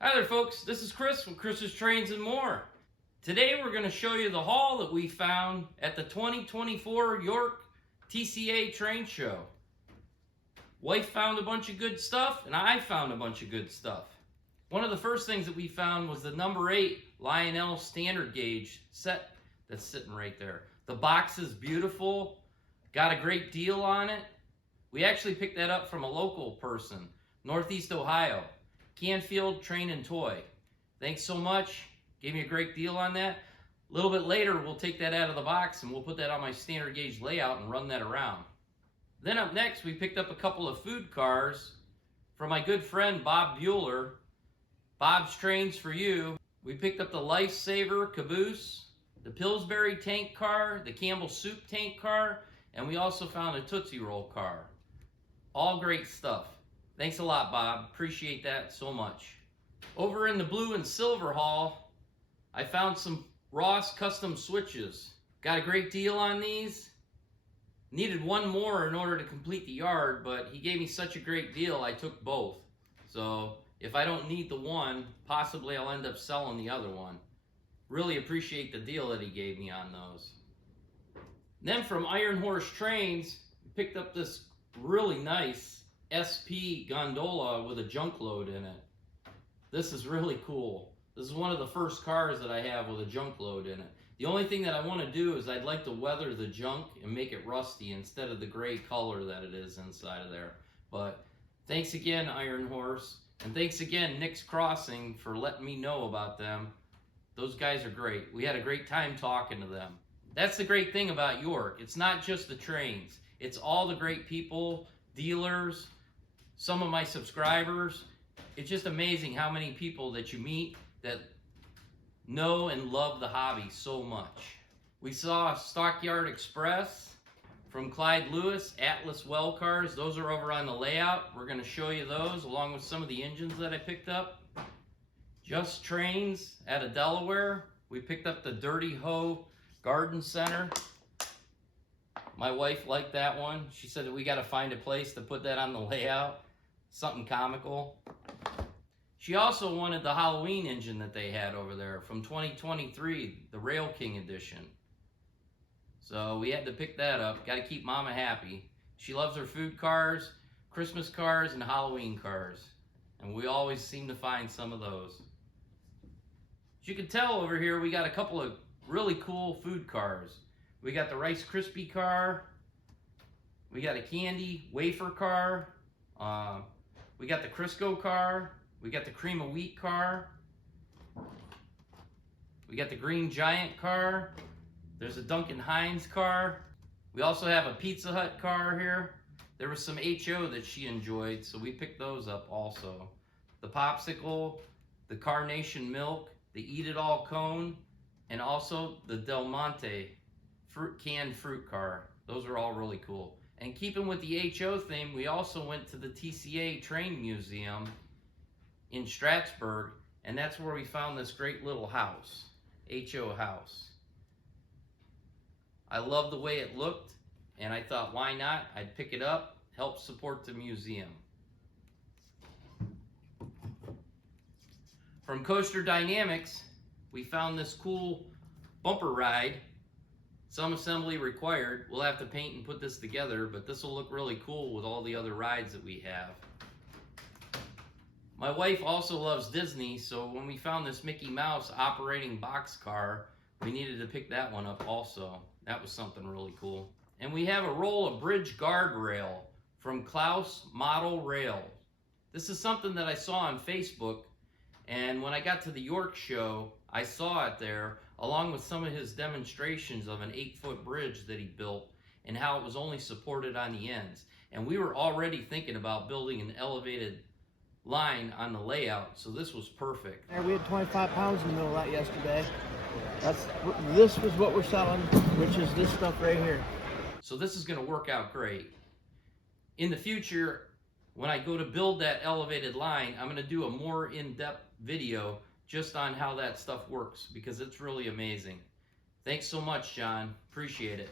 Hi there folks, this is Chris from Chris's Trains and More. Today we're going to show you the haul that we found at the 2024 York TCA train show. Wife found a bunch of good stuff and I found a bunch of good stuff. One of the first things that we found was the number 8 Lionel standard gauge set that's sitting right there. The box is beautiful, got a great deal on it. We actually picked that up from a local person, Northeast Ohio. Canfield Train and Toy. Thanks so much. Gave me a great deal on that. A little bit later, we'll take that out of the box and we'll put that on my standard gauge layout and run that around. Then up next, we picked up a couple of food cars from my good friend Bob Bueller. Bob's Trains for You. We picked up the Lifesaver caboose, the Pillsbury tank car, the Campbell Soup tank car, and we also found a Tootsie Roll car. All great stuff. Thanks a lot, Bob. Appreciate that so much. Over in the blue and silver haul, I found some Ross custom switches. Got a great deal on these. Needed one more in order to complete the yard, but he gave me such a great deal, I took both. So if I don't need the one, possibly I'll end up selling the other one. Really appreciate the deal that he gave me on those. Then from Iron Horse Trains, we picked up this really nice SP gondola with a junk load in it. This is really cool. This is one of the first cars that I have with a junk load in it. The only thing that I want to do is I'd like to weather the junk and make it rusty instead of the gray color that it is inside of there. But thanks again, Iron Horse, and thanks again, Nick's Crossing, for letting me know about them. Those guys are great. We had a great time talking to them. That's the great thing about York. It's not just the trains. It's all the great people, dealers, some of my subscribers. It's just amazing how many people that you meet that know and love the hobby so much. We saw Stockyard Express from Clyde Lewis, Atlas Well cars. Those are over on the layout. We're going to show you those along with some of the engines that I picked up. Just Trains out of Delaware. We picked up the Dirty Hoe Garden Center. My wife liked that one. She said that we got to find a place to put that on the layout. Something comical. She also wanted the Halloween engine that they had over there from 2023, the Rail King edition. So we had to pick that up. Got to keep Mama happy. She loves her food cars, Christmas cars, and Halloween cars. And we always seem to find some of those. As you can tell over here, we got a couple of really cool food cars. We got the Rice Krispie car. We got a candy wafer car. We got the Crisco car. We got the Cream of Wheat car. We got the Green Giant car. There's a Duncan Hines car. We also have a Pizza Hut car here. There was some HO that she enjoyed, so we picked those up also. The Popsicle, the Carnation Milk, the Eat It All cone, and also the Del Monte canned fruit car. Those are all really cool. And keeping with the HO theme, we also went to the TCA Train Museum in Strattsburg, and that's where we found this great little house, HO house. I love the way it looked, and I thought, why not? I'd pick it up, help support the museum. From Coaster Dynamics, we found this cool bumper ride. Some assembly required. We'll have to paint and put this together, but this will look really cool with all the other rides that we have. My wife also loves Disney, so when we found this Mickey Mouse operating boxcar, we needed to pick that one up also. That was something really cool. And we have a roll of bridge guardrail from Klaus Model Rail. This is something that I saw on Facebook, and when I got to the York show, I saw it there, along with some of his demonstrations of an 8-foot bridge that he built and how it was only supported on the ends. And we were already thinking about building an elevated line on the layout, so this was perfect. And we had 25 pounds in the middle of that yesterday. This was what we're selling, which is this stuff right here. So this is going to work out great. In the future, when I go to build that elevated line, I'm going to do a more in-depth video just on how that stuff works, because it's really amazing. Thanks so much, John. Appreciate it.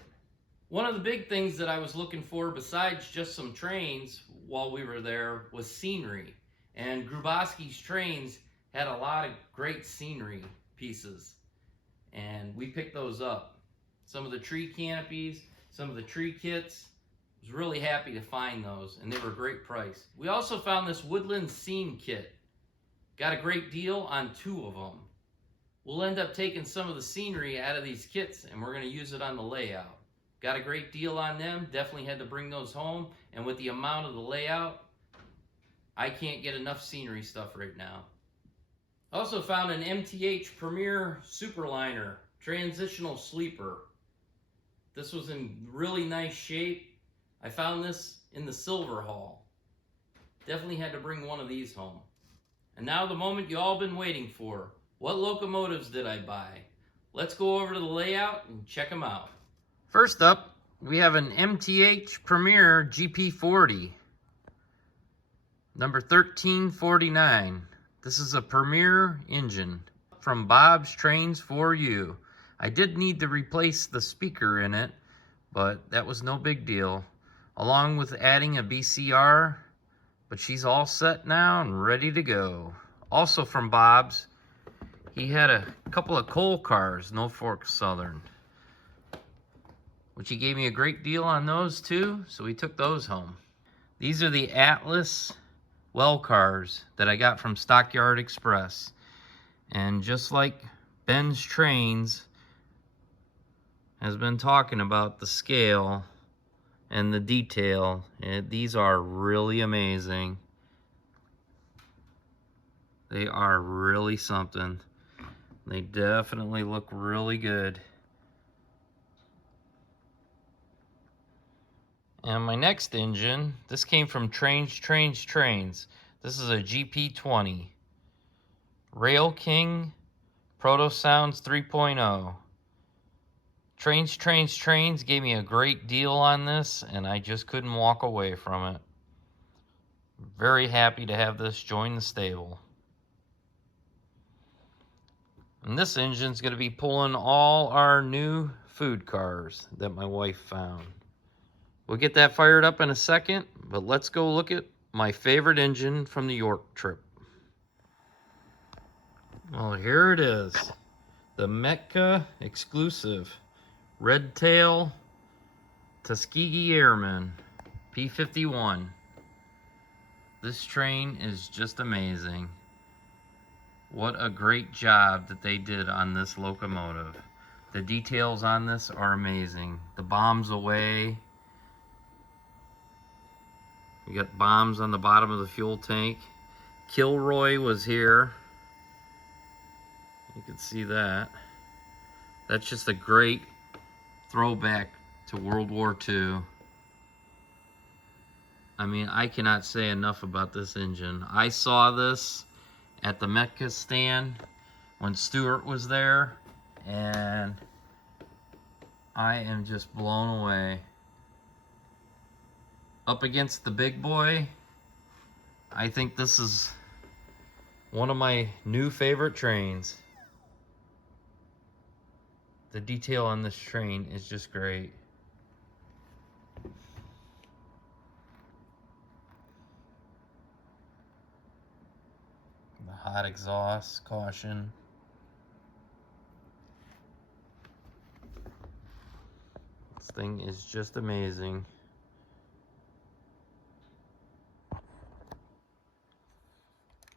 One of the big things that I was looking for, besides just some trains while we were there, was scenery. And Grubowski's Trains had a lot of great scenery pieces, and we picked those up. Some of the tree canopies, some of the tree kits. I was really happy to find those, and they were a great price. We also found this woodland scene kit. Got a great deal on 2 of them. We'll end up taking some of the scenery out of these kits, and we're going to use it on the layout. Got a great deal on them. Definitely had to bring those home, and with the amount of the layout, I can't get enough scenery stuff right now. Also found an MTH Premier Superliner Transitional Sleeper. This was in really nice shape. I found this in the Silver Hall. Definitely had to bring one of these home. And now the moment you all been waiting for. What locomotives did I buy? Let's go over to the layout and check them out. First up, we have an MTH Premier GP40, number 1349. This is a Premier engine from Bob's Trains for You. I did need to replace the speaker in it, but that was no big deal. Along with adding a BCR, but she's all set now and ready to go. Also from Bob's, he had a couple of coal cars, Norfolk Southern, which he gave me a great deal on those too, so we took those home. These are the Atlas well cars that I got from Stockyard Express. And just like Ben's Trains has been talking about the scale and the detail, these are really amazing. They are really something. They definitely look really good. And my next engine, this came from Trains. This is a GP20. Rail King Proto Sounds 3.0. Trains gave me a great deal on this, and I just couldn't walk away from it. Very happy to have this join the stable. And this engine's going to be pulling all our new food cars that my wife found. We'll get that fired up in a second, but let's go look at my favorite engine from the York trip. Well, here it is. The Metka exclusive Red Tail Tuskegee Airman P51. This train is just amazing. What a great job that they did on this locomotive. The details on this are amazing. The bombs away. We got bombs on the bottom of the fuel tank. Kilroy was here. You can see that. That's just a great throwback to World War II. I mean, I cannot say enough about this engine. I saw this at the Metka stand when Stuart was there, and I am just blown away. Up against the big boy, I think this is one of my new favorite trains. The detail on this train is just great. The hot exhaust, caution. This thing is just amazing.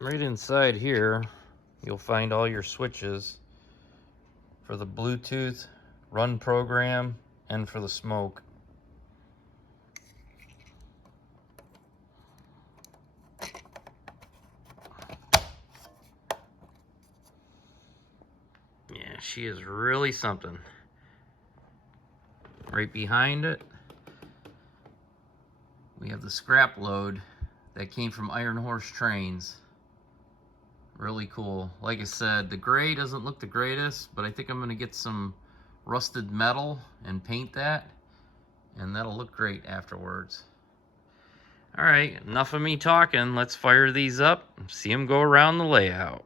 Right inside here, you'll find all your switches for the Bluetooth, run program, and for the smoke. Yeah, she is really something. Right behind it, we have the scrap load that came from Iron Horse Trains. Really cool. Like I said, the gray doesn't look the greatest, but I think I'm going to get some rusted metal and paint that, and that'll look great afterwards. All right, enough of me talking. Let's fire these up and see them go around the layout.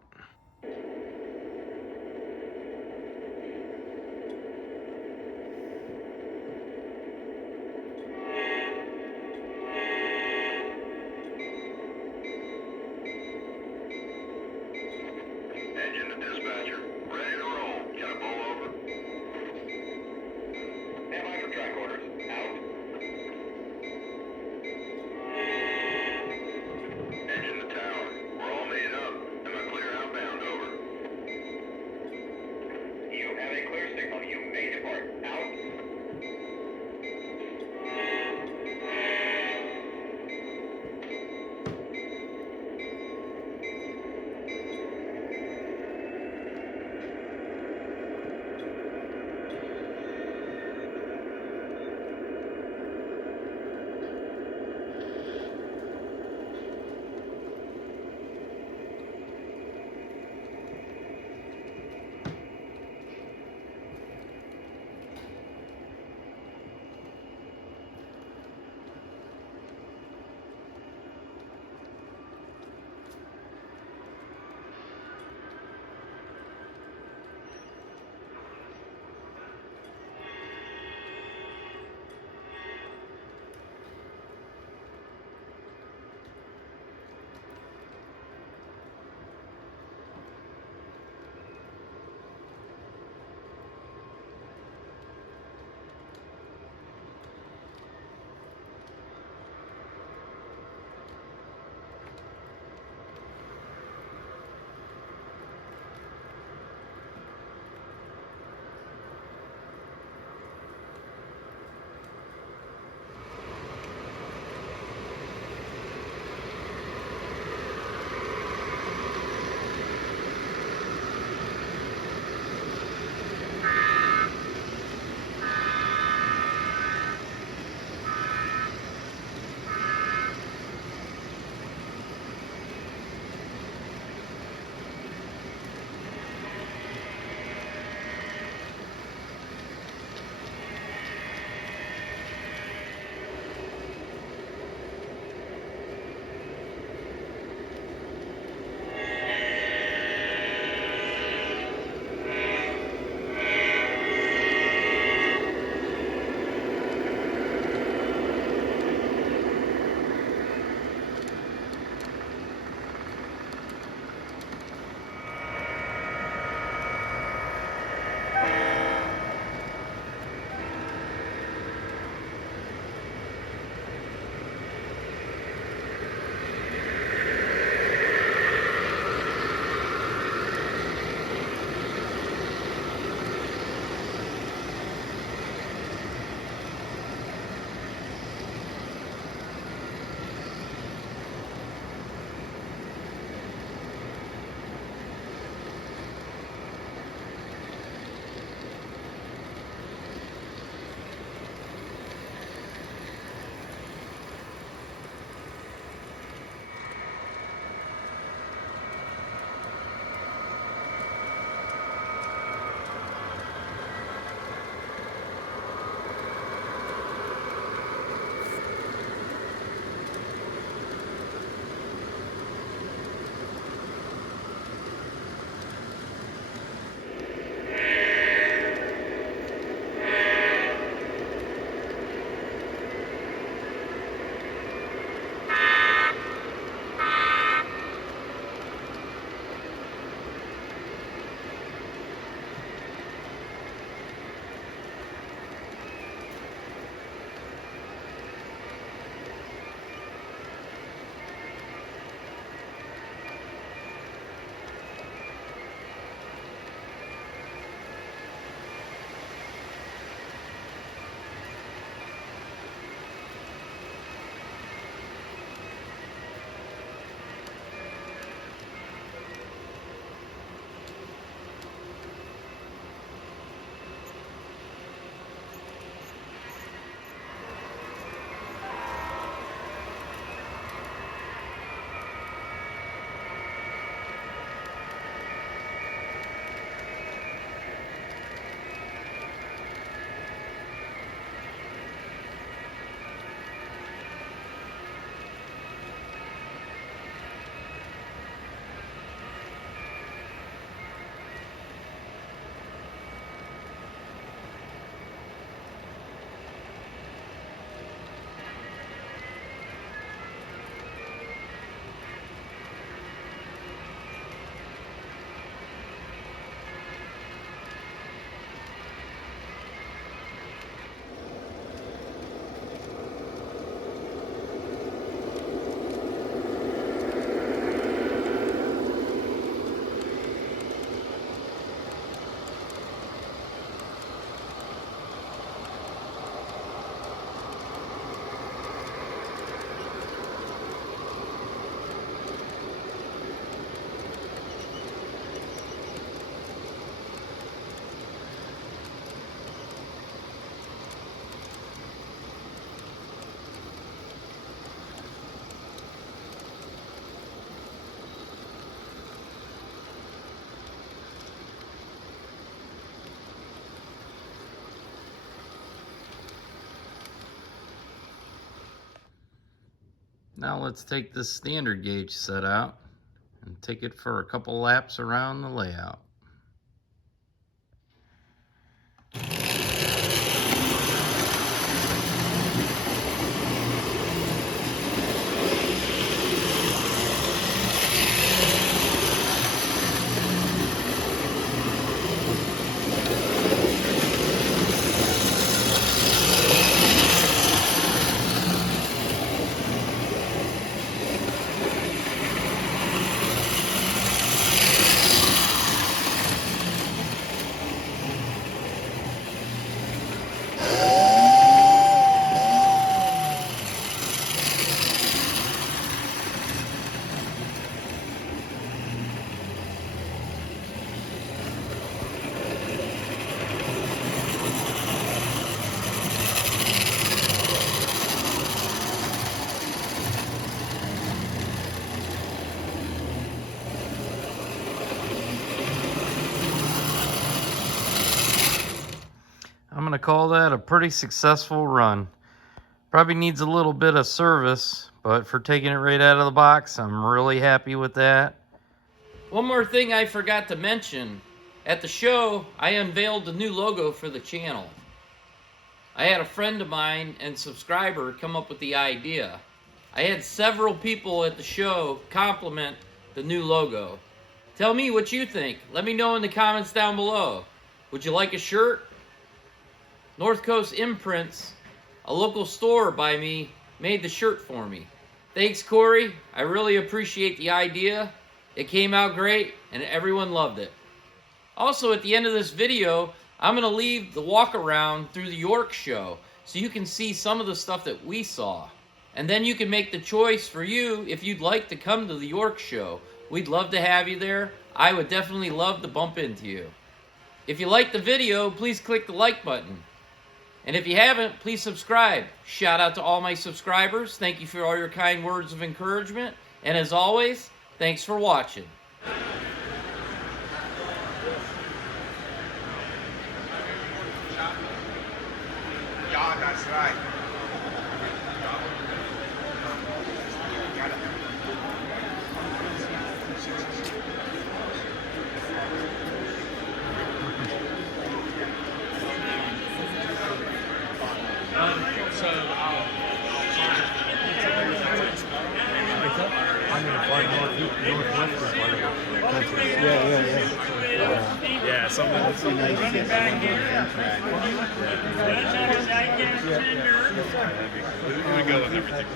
Now let's take this standard gauge set out and take it for a couple laps around the layout. I'm gonna call that a pretty successful run. Probably needs a little bit of service, but for taking it right out of the box, I'm really happy with that. One more thing I forgot to mention. At the show, I unveiled the new logo for the channel. I had a friend of mine and subscriber come up with the idea. I had several people at the show compliment the new logo. Tell me what you think. Let me know in the comments down below. Would you like a shirt? North Coast Imprints, a local store by me, made the shirt for me. Thanks, Corey. I really appreciate the idea. It came out great and everyone loved it. Also, at the end of this video, I'm going to leave the walk around through the York show so you can see some of the stuff that we saw. And then you can make the choice for you if you'd like to come to the York show. We'd love to have you there. I would definitely love to bump into you. If you liked the video, please click the like button. And if you haven't, please subscribe. Shout out to all my subscribers. Thank you for all your kind words of encouragement. And as always, thanks for watching. Yeah, that's right. Yeah, something that's running back here. We go with everything.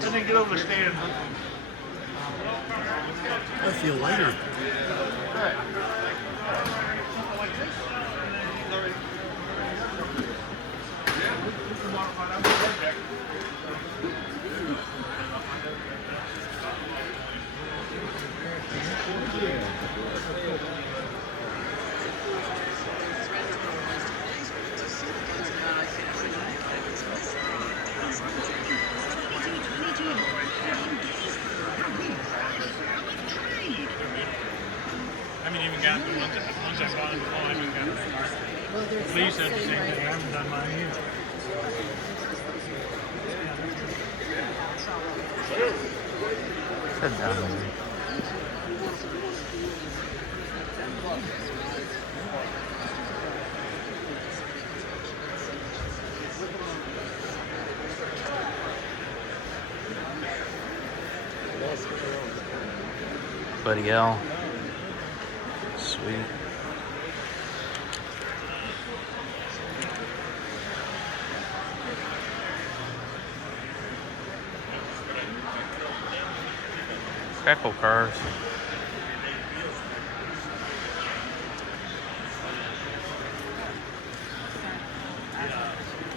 Then get over the stand. I feel lighter. I haven't even got the ones I bought in the fall. I haven't got them. Please said the same thing. I haven't done mine either. Sit down. Buddy L. Sweet. Crackle cars.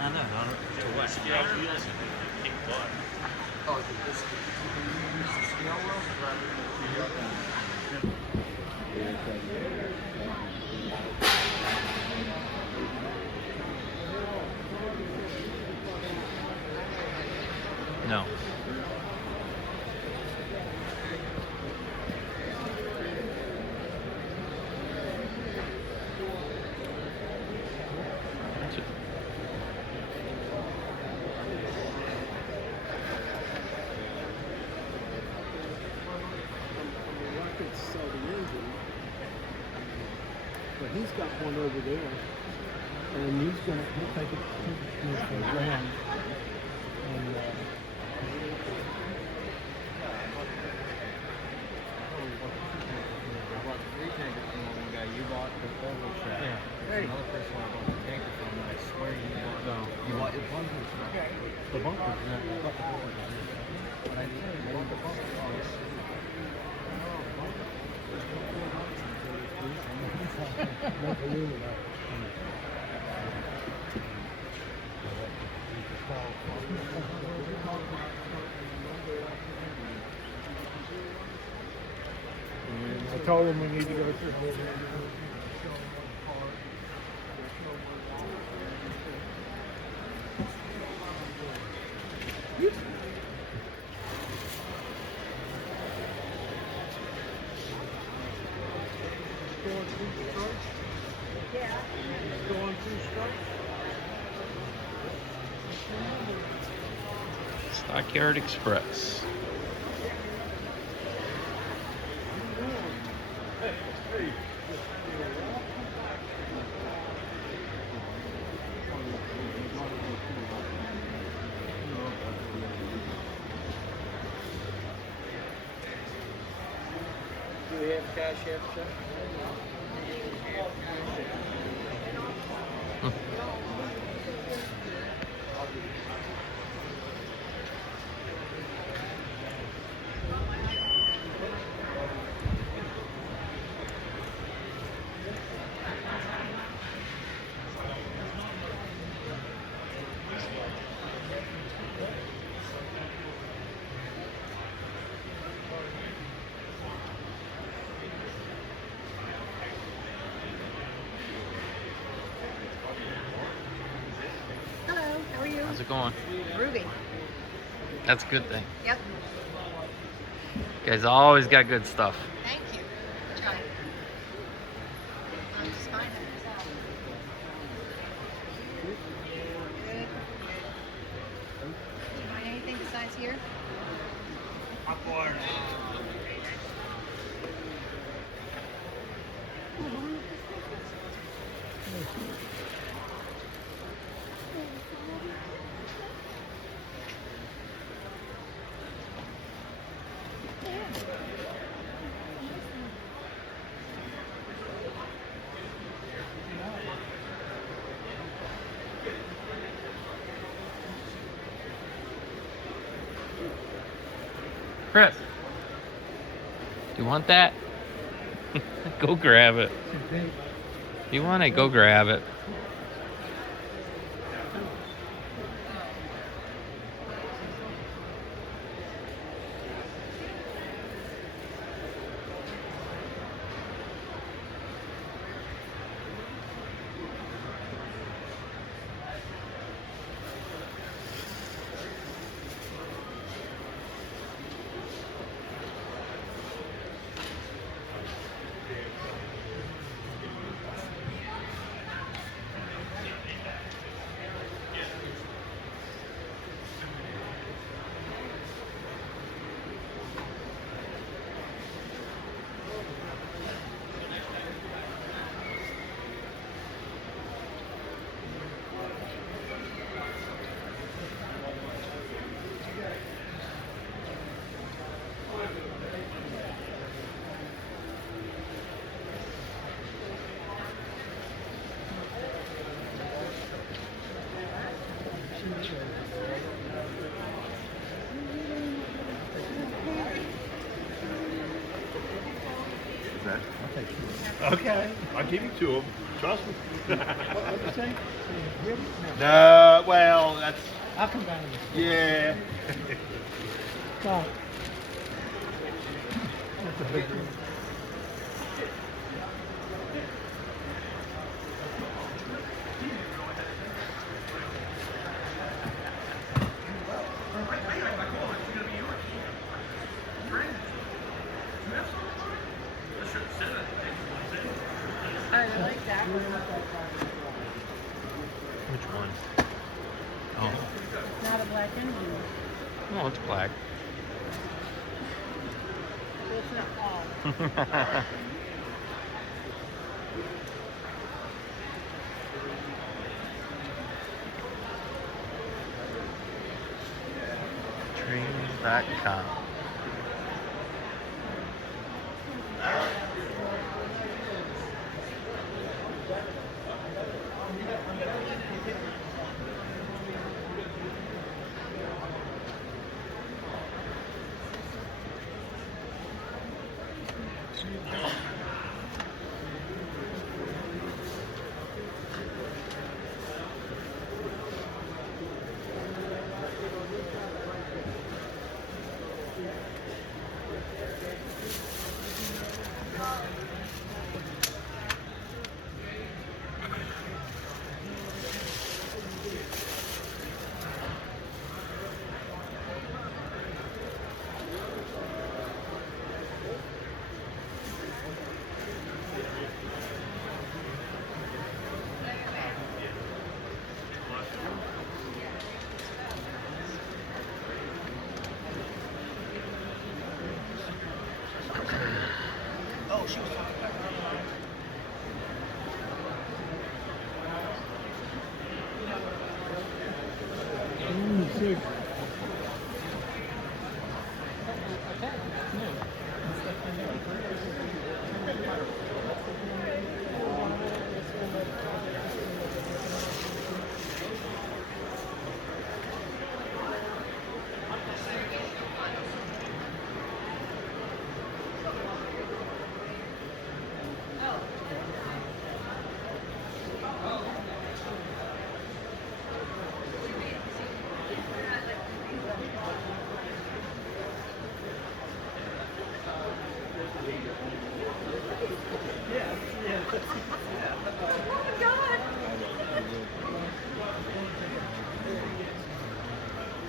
I know. To West. Oh, this No. got one over there, and he'll take it to the ground. And You bought the photo shack. Yeah. There's another person I bought the tanker from that I swear you bought. So, You bought your bunkers. the bunker's not, I thought the bunker was there. But I bought the bunkers. No balloon enough. I told him we need to go through. Stockyard Express. Do we have cash yet, sir? Hello, how are you? How's it going? Ruby. That's a good thing. Yep. You guys always got good stuff. Thank you. Try. I'm just fine. Good. You find anything besides here? Hot water. Chris, you want that? Go grab it. You want it? Go grab it. Okay, I'll give you to him. Trust me. What'd you say? Really? No. No, well, that's, I'll come down and yeah. Oh. That's a big one. I like that. Which one? Oh, Not a black engine. no, it's black. It's not all. TCA.com.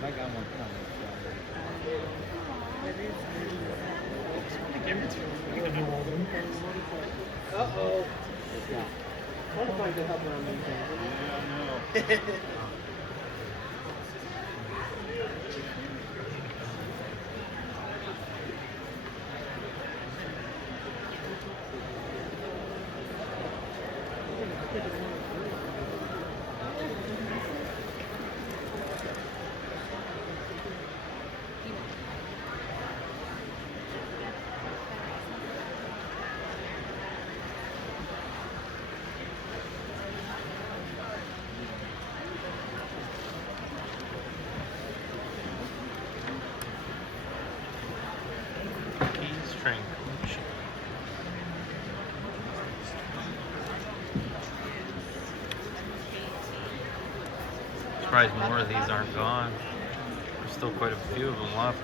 I got one coming. Uh-oh. Trying to find good help around these things. Keys Train Collection. Surprised more of these aren't gone. There's still quite a few of them left.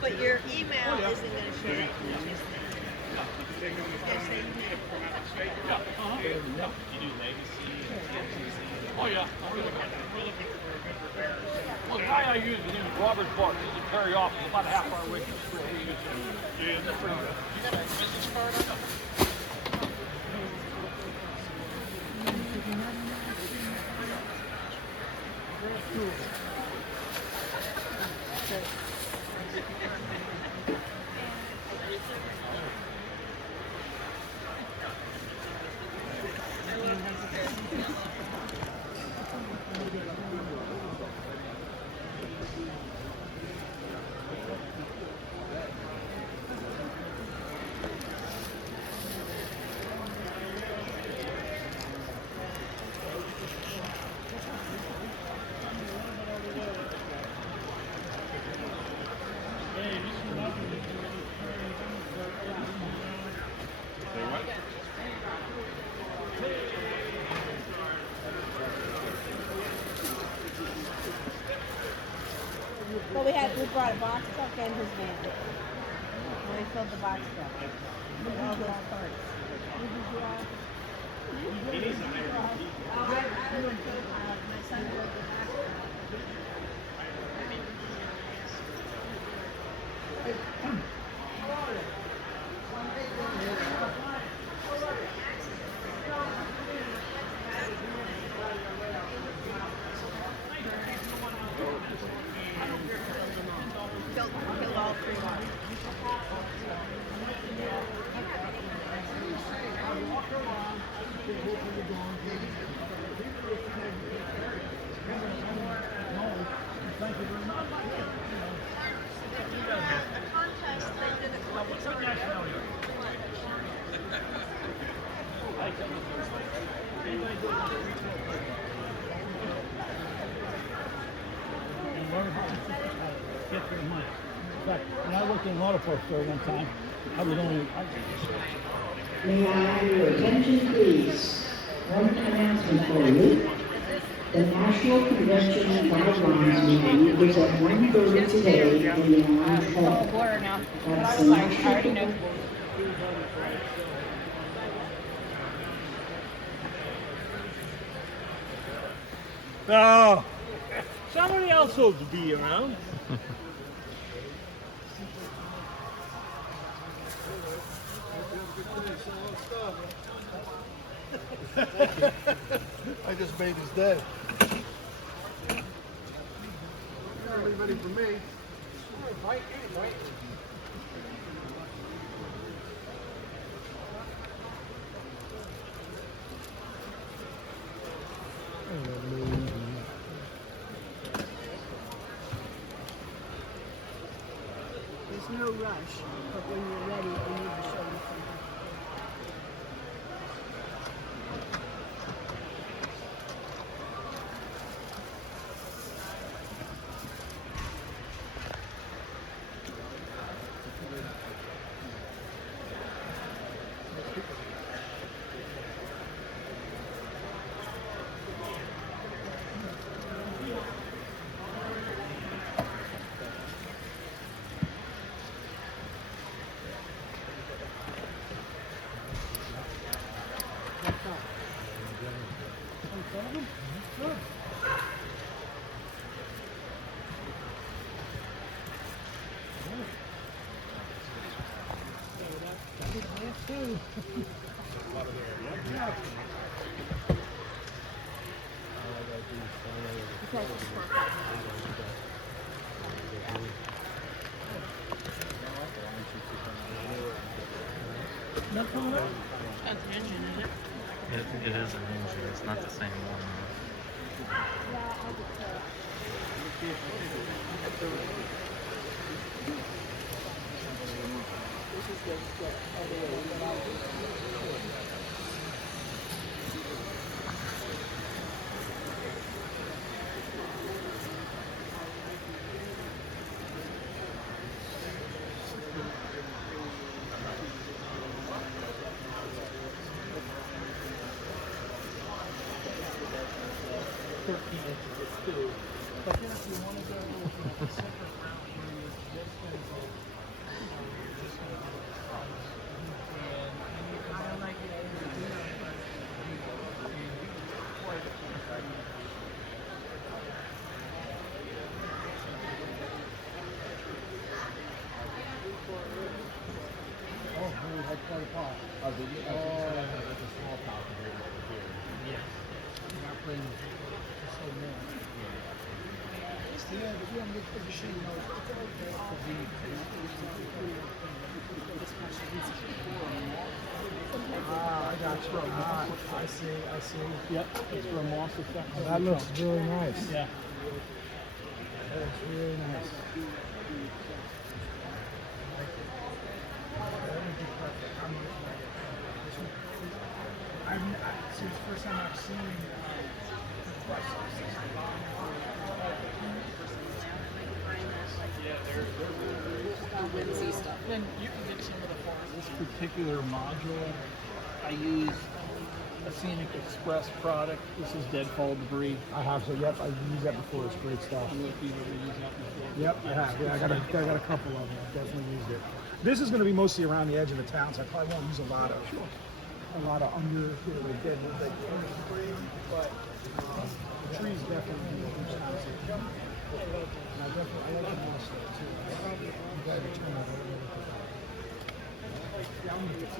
But your email isn't going to show up. Oh yeah. We're looking for a good repair. Well, the guy I use, his name is Robert Bark. He's a carry off. He's about a half hour away from the store. Yeah, that's pretty good. You got a business card on it? We brought a box truck and his van. And we filled the box truck with all the parts. My son drove the box truck. Killed all three of them. In fact, when I worked in an auto parts store one time, I was only. May I have your attention, please? One announcement for you. The National Convention Guidelines meeting is at 1:30 today in the Lounge Hall. That's the National. Oh, somebody else will be around. I just made his day. Everybody for me. There's no rush, but when you're ready, we need to show you something. It is an engine. It's not the same one. I see. Yep, it's for a moss effect. That looks really nice. Yeah. That looks really nice. It's the first time I've seen Then you can get some of the parts. This particular module I use a Scenic Express product. This is deadfall debris. I have, so yep, I've used that before. It's great stuff. I don't know if you've ever used that before. Yep, I have. Yeah, I got a couple of them. I've definitely used it. This is going to be mostly around the edge of the town, so I probably won't use a lot of under, like dead wood, like debris, but the trees definitely do a huge concept. And I like the moss there too. You got to turn it over. Yeah, I'm gonna get it.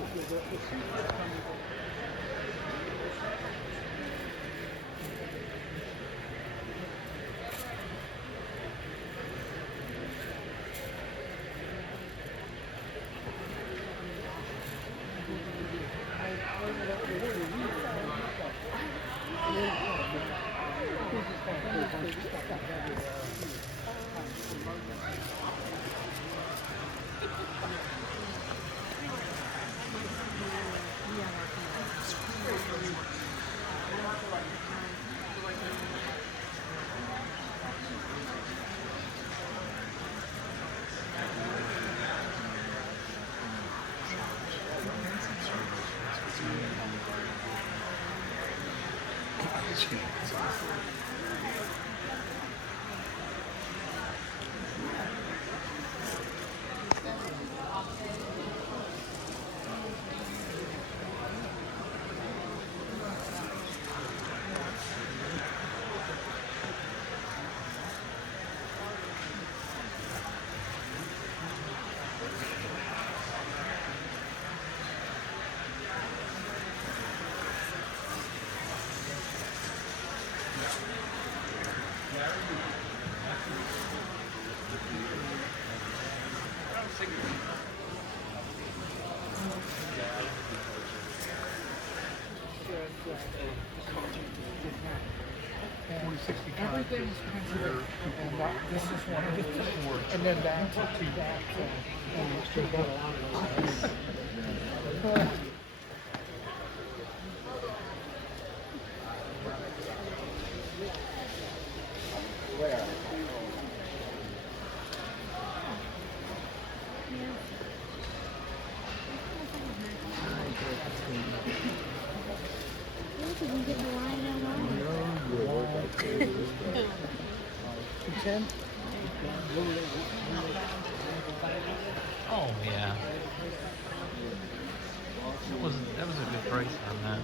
Everything's considered, and this is one of the, and then that, and it's just got a lot of Oh yeah. That was a good price on that.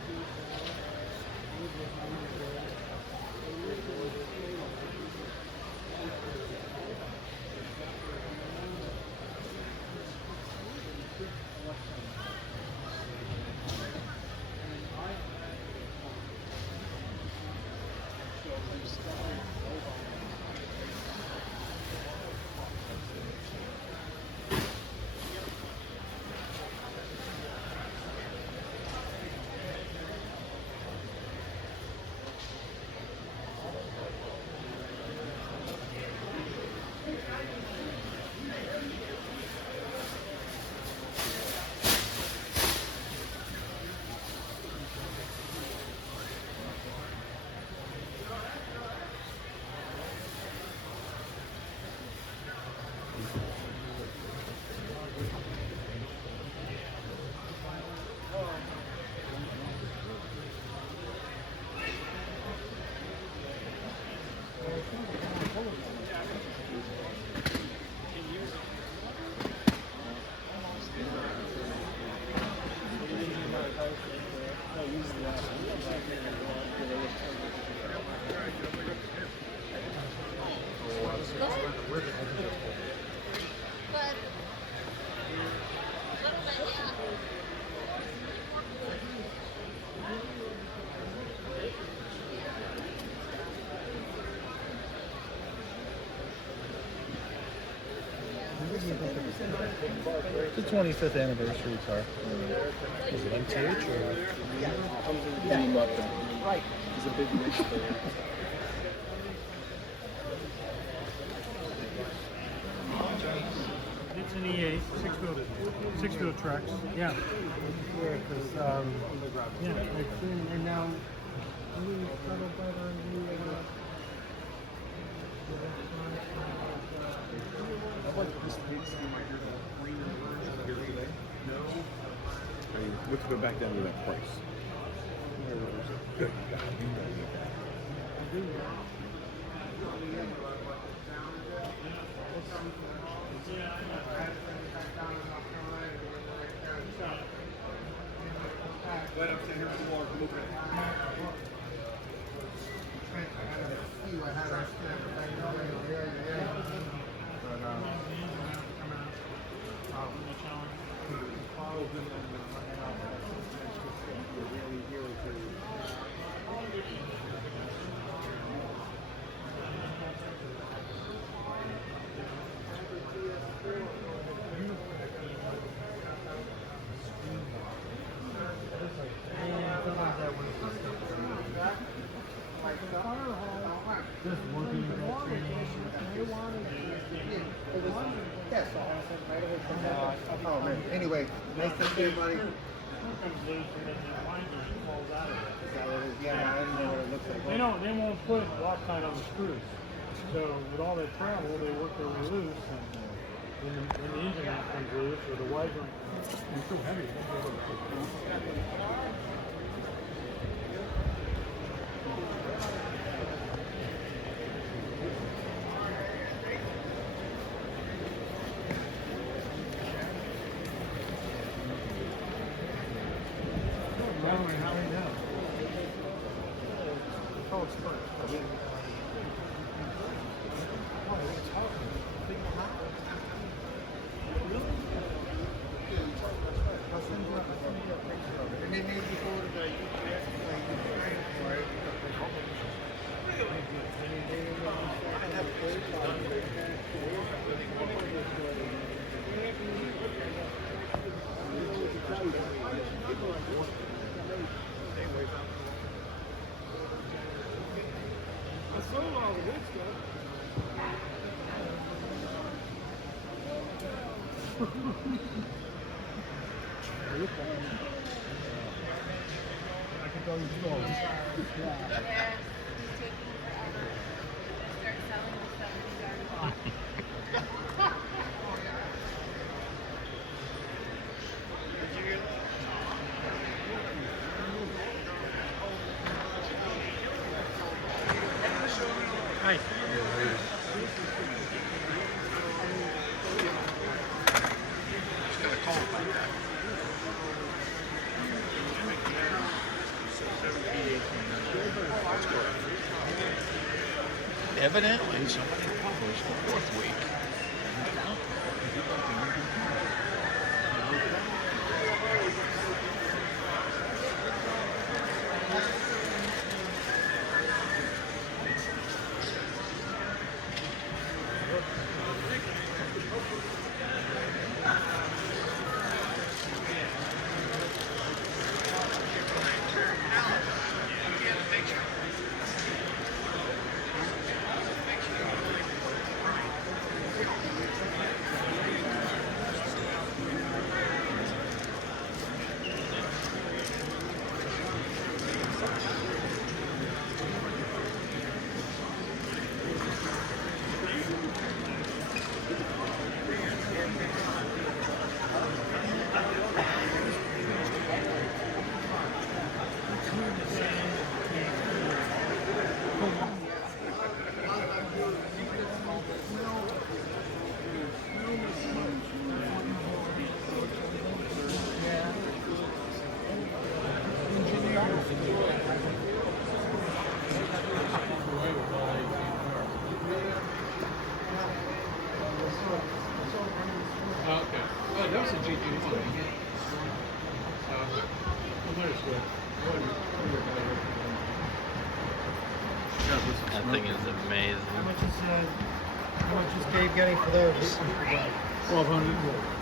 The 25th anniversary car. Is it MTH or? Yeah. right. He's a big race player. It's an E8, six-wheel tracks. Yeah. Yeah, because yeah, and now. We have to go back down to that price. Oh man. Anyway, nice to see you, buddy. Yeah, I don't know what it looks like. They won't put Loctite on the screws. So with all that travel, they work their way loose, and when the engine comes loose or the wide joint, it's so heavy. Evidently, somebody published the 4th week. That thing is amazing. How much is Gabe getting for those? 1,200.